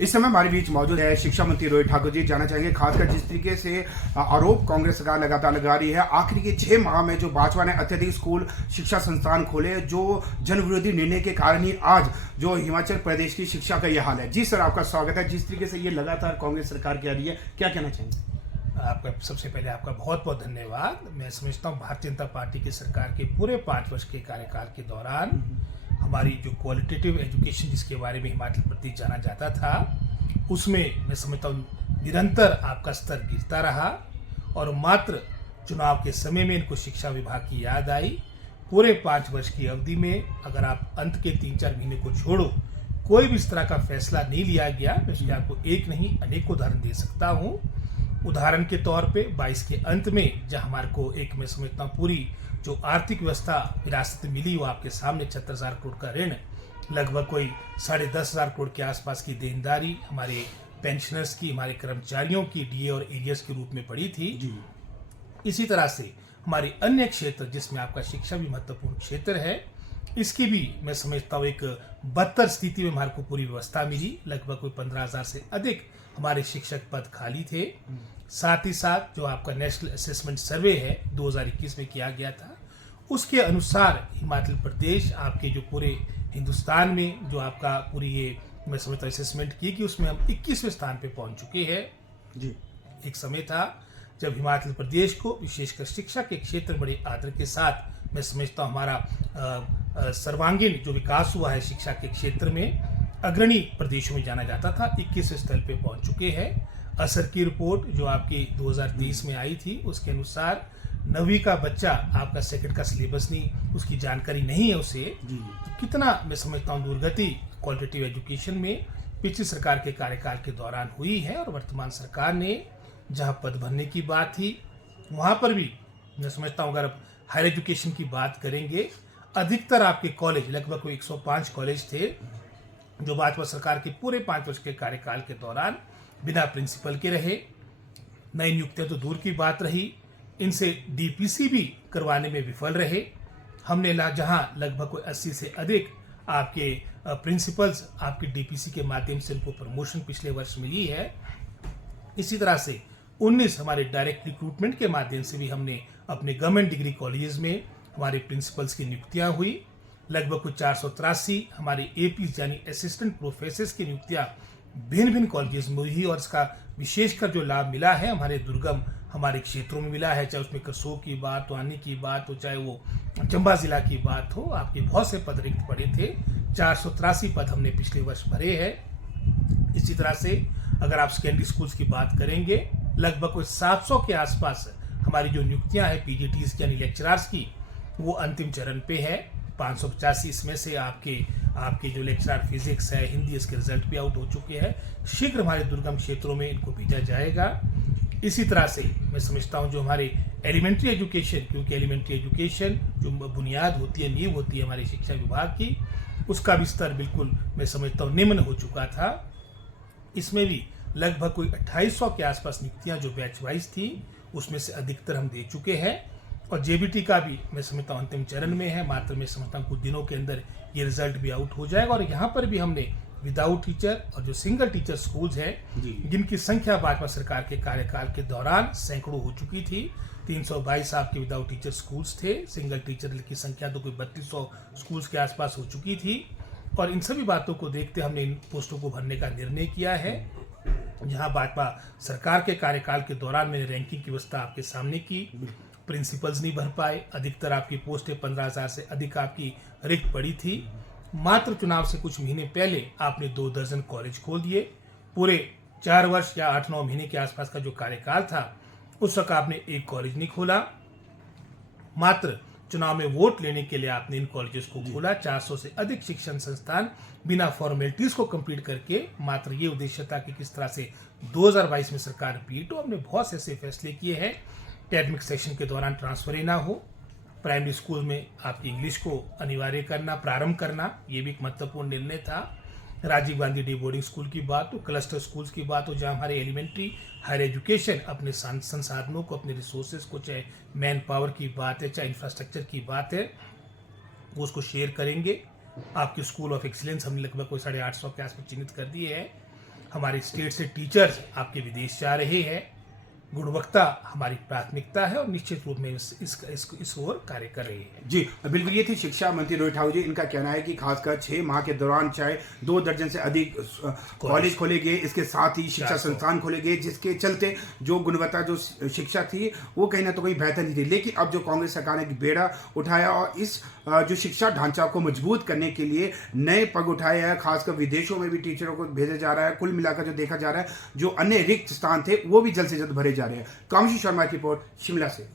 इस समय हमारे बीच मौजूद है शिक्षा मंत्री रोहित ठाकुर जी। जानना चाहेंगे खासकर जिस तरीके से आरोप कांग्रेस सरकार लगातार लगा रही है, आखिर के 6 माह में जो भाजपा ने अत्यधिक स्कूल शिक्षा संस्थान खोले, जो जन विरोधी निर्णय के कारण ही आज जो हिमाचल प्रदेश की शिक्षा का यह हाल है। जी सर, आपका स्वागत है। जिस तरीके से ये लगातार कांग्रेस सरकार कह रही है, क्या कहना चाहेंगे? आपका सबसे पहले आपका बहुत बहुत धन्यवाद। मैं समझता हूँ भारतीय जनता पार्टी की सरकार के पूरे 5 वर्ष के कार्यकाल के दौरान हमारी जो क्वालिटेटिव एजुकेशन जिसके बारे में हिमाचल प्रदेश जाना जाता था, उसमें मैं समझता हूँ निरंतर आपका स्तर गिरता रहा और मात्र चुनाव के समय में इनको शिक्षा विभाग की याद आई। पूरे 5 वर्ष की अवधि में अगर आप अंत के 3-4 महीने को छोड़ो, कोई भी इस तरह का फैसला नहीं लिया गया। मैं इसलिए आपको एक नहीं अनेक उदाहरण दे सकता हूँ। उदाहरण के तौर पे 22 के अंत में जहाँ हमारे को एक मैं समझता हूँ पूरी जो आर्थिक व्यवस्था विरासत मिली, वो आपके सामने 76,000 करोड़ का ऋण, लगभग कोई 10,500 करोड़ के आसपास की देनदारी हमारे पेंशनर्स की, हमारे कर्मचारियों की डीए और एरियर्स के रूप में पड़ी थी। इसी तरह से हमारे अन्य क्षेत्र जिसमें आपका शिक्षा भी महत्वपूर्ण क्षेत्र है, इसकी भी मैं समझता हूँ एक बदतर स्थिति में हमारे को पूरी व्यवस्था मिली। लगभग कोई 15,000 से अधिक हमारे शिक्षक पद खाली थे। साथ ही साथ जो आपका नेशनल असेसमेंट सर्वे है 2021 में किया गया था, उसके अनुसार हिमाचल प्रदेश आपके जो पूरे हिंदुस्तान में जो आपका पूरी ये मैं समझता हूँ असेसमेंट की कि उसमें हम 21वें स्थान पे पहुंच चुके हैं। जी, एक समय था जब हिमाचल प्रदेश को विशेषकर शिक्षा के क्षेत्र में बड़े आदर के साथ मैं समझता हूँ हमारा सर्वांगीण जो विकास हुआ है शिक्षा के क्षेत्र में, अग्रणी प्रदेशों में जाना जाता था। 21वें स्थल पे पहुंच चुके हैं। असर की रिपोर्ट जो आपकी 2023 में आई थी, उसके अनुसार 9वीं का बच्चा आपका सेकंड का सिलेबस नहीं, उसकी जानकारी नहीं है उसे, तो कितना मैं समझता हूँ दुर्गति क्वालिटेटिव एजुकेशन में पिछली सरकार के कार्यकाल के दौरान हुई है। और वर्तमान सरकार ने जहाँ पद भरने की बात थी, वहाँ पर भी मैं समझता हूँ अगर आप हायर एजुकेशन की बात करेंगे, अधिकतर आपके कॉलेज लगभग कोई 105 कॉलेज थे जो भाजपा सरकार के पूरे 5 वर्ष के कार्यकाल के दौरान बिना प्रिंसिपल के रहे। नई नियुक्तियां तो दूर की बात रही, इनसे डीपीसी भी करवाने में विफल रहे। हमने जहां लगभग कोई 80 से अधिक आपके प्रिंसिपल्स आपके डीपीसी के माध्यम से उनको प्रमोशन पिछले वर्ष मिली है। इसी तरह से 19 हमारे डायरेक्ट रिक्रूटमेंट के माध्यम से भी हमने अपने गवर्नमेंट डिग्री कॉलेजेस में हमारे प्रिंसिपल्स की नियुक्तियां हुई। लगभग कुछ 483 हमारे एपी यानी असिस्टेंट प्रोफेसर्स की नियुक्तियां भिन्न भिन्न कॉलेजेस में हुई और इसका विशेषकर जो लाभ मिला है हमारे दुर्गम हमारे क्षेत्रों में मिला है, चाहे उसमें करसोग की बात हो, आनी की बात हो, चाहे वो चंबा जिला की बात हो। आपके बहुत से पद रिक्त पड़े थे, 483 पद हमने पिछले वर्ष भरे हैं। इसी तरह से अगर आप सेकेंडरी स्कूल्स की बात करेंगे, लगभग कोई 700 के आसपास हमारी जो नियुक्तियां हैं पीजीटीज यानी लेक्चरार्स की, वो अंतिम चरण पे है। 585 इसमें से आपके जो लेक्चरर फिजिक्स है, हिंदी, इसके रिजल्ट भी आउट हो चुके हैं। शीघ्र हमारे दुर्गम क्षेत्रों में इनको भेजा जाएगा। इसी तरह से मैं समझता हूँ जो हमारे एलिमेंट्री एजुकेशन, क्योंकि एलिमेंट्री एजुकेशन जो बुनियाद होती है, नींव होती है हमारी शिक्षा विभाग की, उसका भी स्तर बिल्कुल मैं समझता हूँ निम्न हो चुका था। इसमें भी लगभग कोई 2800 के आसपास नियुक्तियाँ जो बैच वाइज थी, उसमें से अधिकतर हम दे चुके हैं। और जेबीटी का भी मैं समझता हूँ अंतिम चरण में है, मात्र मैं समझता हूँ कुछ दिनों के अंदर ये रिजल्ट भी आउट हो जाएगा। और यहाँ पर भी हमने विदाउट टीचर और जो सिंगल टीचर स्कूल्स हैं, जिनकी संख्या भाजपा सरकार के कार्यकाल के दौरान सैकड़ों हो चुकी थी, 322 आपके विदाउट टीचर स्कूल्स थे। सिंगल टीचर की संख्या तो कोई 3200 स्कूल्स के आसपास हो चुकी थी। और इन सभी बातों को देखते हमने इन पोस्टों को भरने का निर्णय किया है। जहाँ भाजपा सरकार के कार्यकाल के दौरान मैंने रैंकिंग की व्यवस्था आपके सामने की, प्रिंसिपल्स नहीं भर पाए, अधिकतर आपकी पोस्टें 15,000 से अधिक आपकी रिक्त पड़ी थी। मात्र चुनाव से कुछ महीने पहले आपने 2 दर्जन कॉलेज खोल दिए। पूरे 4 वर्ष या 8-9 महीने के आसपास का जो कार्यकाल था, उस वक्त आपने एक कॉलेज नहीं खोला। मात्र चुनाव में वोट लेने के लिए आपने इन कॉलेजेस को खोला। 400 से अधिक शिक्षण संस्थान बिना फॉर्मेलिटीज को कंप्लीट करके, मात्र ये उद्देश्य था कि किस तरह से 2022 में सरकार रिपीट हो। हमने बहुत से ऐसे फैसले किए हैं। एकेडमिक सेशन के दौरान ट्रांसफर ही ना हो, प्राइमरी स्कूल में आपकी इंग्लिश को अनिवार्य करना, प्रारंभ करना, ये भी एक महत्वपूर्ण निर्णय था। Rajiv Gandhi day boarding school की बात हो, क्लस्टर स्कूल्स की बात हो, जहाँ हमारे एलिमेंट्री हायर एजुकेशन अपने संसाधनों को, अपने रिसोर्सेज को, चाहे मैन पावर की बात है, चाहे इंफ्रास्ट्रक्चर की बात है, वो उसको शेयर करेंगे। आपके स्कूल ऑफ एक्सीलेंस हमने लगभग कोई 850 के आसपास चिन्हित कर दिए हैं। हमारे स्टेट से टीचर्स आपके विदेश जा रहे हैं। गुणवत्ता हमारी प्राथमिकता है और निश्चित रूप में इस ओर कार्य कर रही है। जी बिल्कुल, ये थी शिक्षा मंत्री रोहित ठाकुर जी। इनका कहना है कि खासकर 6 माह के दौरान चाहे 2 दर्जन से अधिक कॉलेज खोले गए, इसके साथ ही शिक्षा संस्थान खोले गए, जिसके चलते जो गुणवत्ता जो शिक्षा थी वो कहीं ना तो कहीं बेहतर नहीं थी। लेकिन अब जो कांग्रेस सरकार ने बेड़ा उठाया और इस जो शिक्षा ढांचा को मजबूत करने के लिए नए पग उठाए हैं, खासकर विदेशों में भी टीचरों को भेजा जा रहा है। कुल मिलाकर जो देखा जा रहा है, जो अन्य रिक्त स्थान थे वो भी जल्द से जल्द भरे जा रहे हैं। कामशी शर्मा की रिपोर्ट शिमला से।